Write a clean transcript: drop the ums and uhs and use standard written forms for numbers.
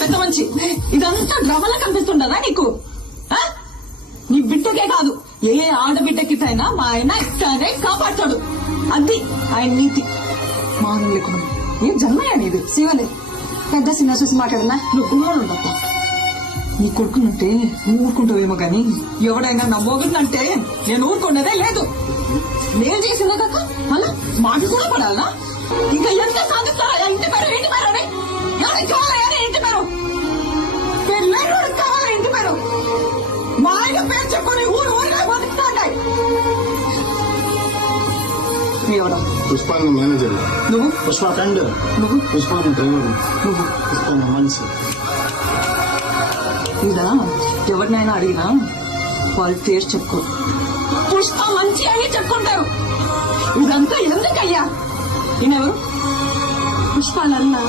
పెద్ద మంచి ఇదంతా డ్రామాలా కనిపిస్తుండదా నీకు? నీ బిడ్డకే కాదు ఏ ఆడబిడ్డకిటైనా మా ఆయన ఇట్టానే కాపాడతాడు. అది ఆయన నీతి. మానం లేకుండా ఏం జన్మయ్యా నీది? శివలే పెద్ద సినిమా చూసి మాట్లాడనా? నువ్వు గుమ్మలు ఉండవు. నీ కొడుకునంటే నువ్వు ఊరుకుంటావేమో గాని ఎవడైనా నా మొగుడినంటే నేను ఊరుకునేదే లేదు. నేను చేసిన కాక మళ్ళా మాట కూడా పడాలనా? ఇంకా ఎంత సాధిస్తారా? ఇంటి పేరు ఇంటి పేరు అని ఎవరికి కావాలని ఇంటి పేరు పెళ్ళైన కావాలి. ఇంటి పేరు మా ఆయన పేరు చెప్పుకొని ఊరు ఊరిగా బతుకుతా ఉంటాయి. ఎవడా? పుష్ప మేనేజర్. నువ్వు? పుష్ప ఫ్రెండ్. నువ్వు? పుష్ప డ్రైవర్. నువ్వు? పుష్ప మనిషి. ఇదా ఎవరినైనా అడిగినా వాళ్ళు టేస్ట్ చెప్పుకో. పుష్ప మంచి అని చెప్పుకుంటారు. ఇదంతా ఎందుకయ్యా? ఈయనెవరు? పుష్పాలన్నా